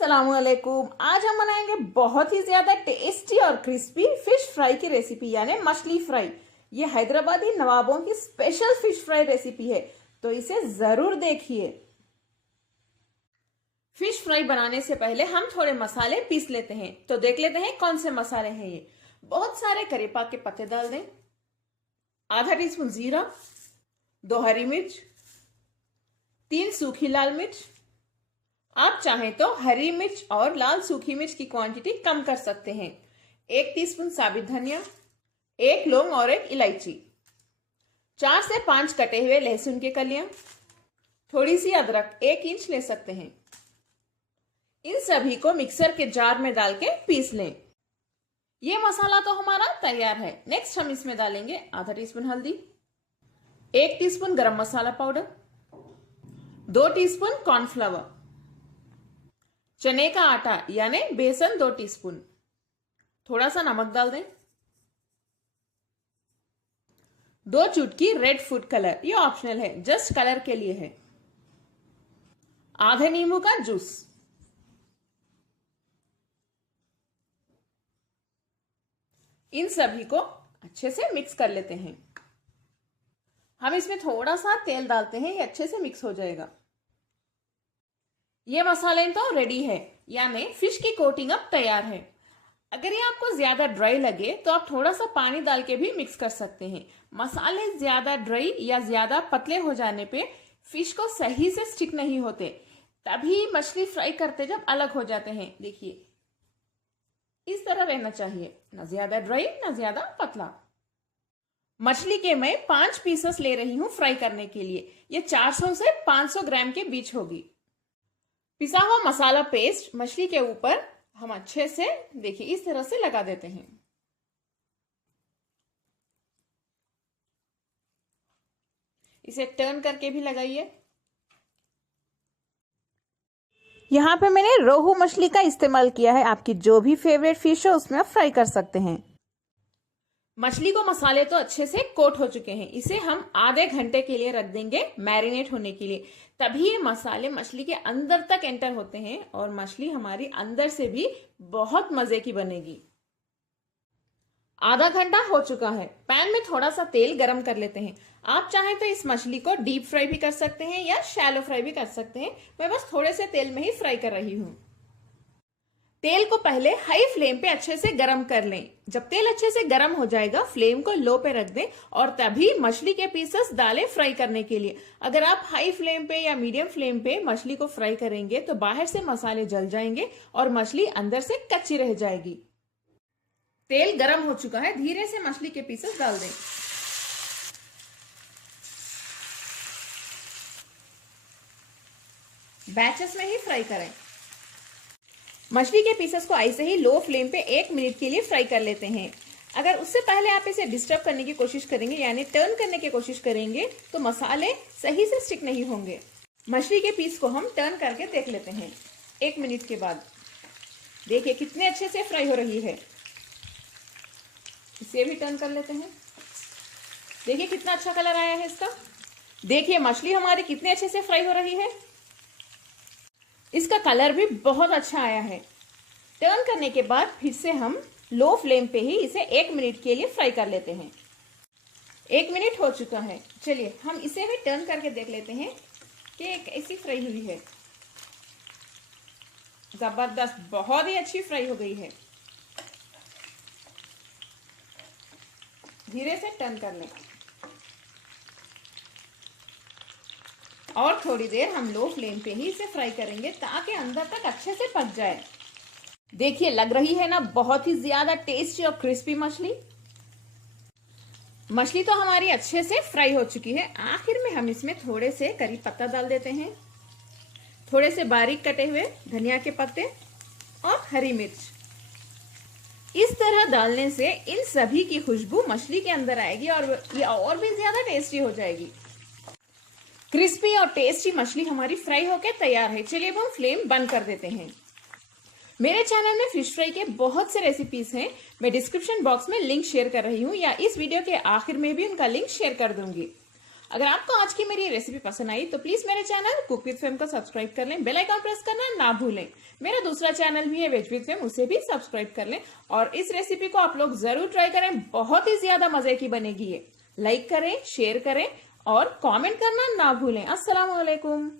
अस्सलामुअलैकुम। आज हम बनाएंगे बहुत ही ज्यादा टेस्टी और क्रिस्पी फिश फ्राई की रेसिपी यानी मछली फ्राई। ये हैदराबादी नवाबों की स्पेशल फिश फ्राई रेसिपी है, तो इसे जरूर देखिए। फिश फ्राई बनाने से पहले हम थोड़े मसाले पीस लेते हैं, तो देख लेते हैं कौन से मसाले हैं ये। बहुत सारे करी पात के पत्ते डाल दें, आधा टीस्पून जीरा, 2 हरी मिर्च, 3 सूखी लाल मिर्च। आप चाहें तो हरी मिर्च और लाल सूखी मिर्च की क्वांटिटी कम कर सकते हैं। 1 टीस्पून साबित धनिया, 1 लौंग और 1 इलायची, 4 से 5 कटे हुए लहसुन के कलियां, थोड़ी सी अदरक 1 इंच ले सकते हैं। इन सभी को मिक्सर के जार में डाल के पीस लें। ये मसाला तो हमारा तैयार है। नेक्स्ट हम इसमें डालेंगे आधा टीस्पून हल्दी, 1 टीस्पून गरम मसाला पाउडर, 2 टीस्पून कॉर्नफ्लावर, चने का आटा यानी बेसन 2 टीस्पून, थोड़ा सा नमक डाल दें, 2 चुटकी रेड फूड कलर, ये ऑप्शनल है, जस्ट कलर के लिए है, आधे नींबू का जूस। इन सभी को अच्छे से मिक्स कर लेते हैं। हम इसमें थोड़ा सा तेल डालते हैं, ये अच्छे से मिक्स हो जाएगा। ये मसाले तो रेडी है, यानी फिश की कोटिंग अब तैयार है। अगर ये आपको ज्यादा ड्राई लगे तो आप थोड़ा सा पानी डाल के भी मिक्स कर सकते हैं। मसाले ज्यादा ड्राई या ज्यादा पतले हो जाने पे फिश को सही से स्टिक नहीं होते, तभी मछली फ्राई करते जब अलग हो जाते हैं। देखिए इस तरह रहना चाहिए, ना ज्यादा ड्राई ना ज्यादा पतला। मछली के मैं 5 पीसेस ले रही हूं फ्राई करने के लिए। ये 400 से 500 ग्राम के बीच होगी। पिसा हुआ मसाला पेस्ट मछली के ऊपर हम अच्छे से देखिए इस तरह से लगा देते हैं। इसे टर्न करके भी लगाइए। यहाँ पे मैंने रोहू मछली का इस्तेमाल किया है, आपकी जो भी फेवरेट फिश हो उसमें आप फ्राई कर सकते हैं। मछली को मसाले तो अच्छे से कोट हो चुके हैं, इसे हम आधे घंटे के लिए रख देंगे मैरिनेट होने के लिए। तभी ये मसाले मछली के अंदर तक एंटर होते हैं और मछली हमारी अंदर से भी बहुत मजे की बनेगी। आधा घंटा हो चुका है। पैन में थोड़ा सा तेल गरम कर लेते हैं। आप चाहें तो इस मछली को डीप फ्राई भी कर सकते हैं या शैलो फ्राई भी कर सकते हैं। मैं बस थोड़े से तेल में ही फ्राई कर रही हूँ। तेल को पहले हाई फ्लेम पे अच्छे से गरम कर लें। जब तेल अच्छे से गरम हो जाएगा फ्लेम को लो पे रख दें और तभी मछली के पीसेस डालें फ्राई करने के लिए। अगर आप हाई फ्लेम पे या मीडियम फ्लेम पे मछली को फ्राई करेंगे तो बाहर से मसाले जल जाएंगे और मछली अंदर से कच्ची रह जाएगी। तेल गरम हो चुका है, धीरे से मछली के पीसेस डाल दें। बैचेस में ही फ्राई करें। मछली के पीसेस को ऐसे ही लो फ्लेम पे 1 मिनट के लिए फ्राई कर लेते हैं। अगर उससे पहले आप इसे डिस्टर्ब करने की कोशिश करेंगे यानी टर्न करने की कोशिश करेंगे तो मसाले सही से स्टिक नहीं होंगे। मछली के पीस को हम टर्न करके देख लेते हैं 1 मिनट के बाद। देखिए कितने अच्छे से फ्राई हो रही है। इसे भी टर्न कर लेते हैं। देखिए कितना अच्छा कलर आया है इसका। देखिए मछली हमारी कितने अच्छे से फ्राई हो रही है। इसका कलर भी बहुत अच्छा आया है। टर्न करने के बाद फिर से हम लो फ्लेम पे ही इसे 1 मिनट के लिए फ्राई कर लेते हैं। 1 मिनट हो चुका है। चलिए हम इसे भी टर्न करके देख लेते हैं कि कैसी फ्राई हुई है। जबरदस्त, बहुत ही अच्छी फ्राई हो गई है। धीरे से टर्न कर लें और थोड़ी देर हम लो फ्लेम पे ही इसे फ्राई करेंगे ताकि अंदर तक अच्छे से पक जाए। देखिए लग रही है ना बहुत ही ज्यादा टेस्टी और क्रिस्पी मछली। मछली तो हमारी अच्छे से फ्राई हो चुकी है। आखिर में हम इसमें थोड़े से करी पत्ता डाल देते हैं, थोड़े से बारीक कटे हुए धनिया के पत्ते और हरी मिर्च। इस तरह डालने से इन सभी की खुशबू मछली के अंदर आएगी और ये और भी ज्यादा टेस्टी हो जाएगी। क्रिस्पी और टेस्टी मछली हमारी फ्राई होकर तैयार है। चलिए अब हम फ्लेम बंद कर देते हैं। मेरे चैनल में फिश फ्राई के बहुत से रेसिपीज हैं। मैं डिस्क्रिप्शन बॉक्स में लिंक शेयर कर रही हूँ या इस वीडियो के आखिर में भी उनका लिंक शेयर कर दूंगी। अगर आपको आज की मेरी रेसिपी पसंद आई तो प्लीज मेरे चैनल कुक विद फेम को सब्सक्राइब कर लें, बेल आइकन प्रेस करना ना भूलें। मेरा दूसरा चैनल भी है वेज विद फेम, उसे भी सब्सक्राइब कर लें और इस रेसिपी को आप लोग जरूर ट्राई करें, बहुत ही ज्यादा मजे की बनेगी ये। लाइक करें, शेयर करें और कमेंट करना ना भूलें। अस्सलाम वालेकुम।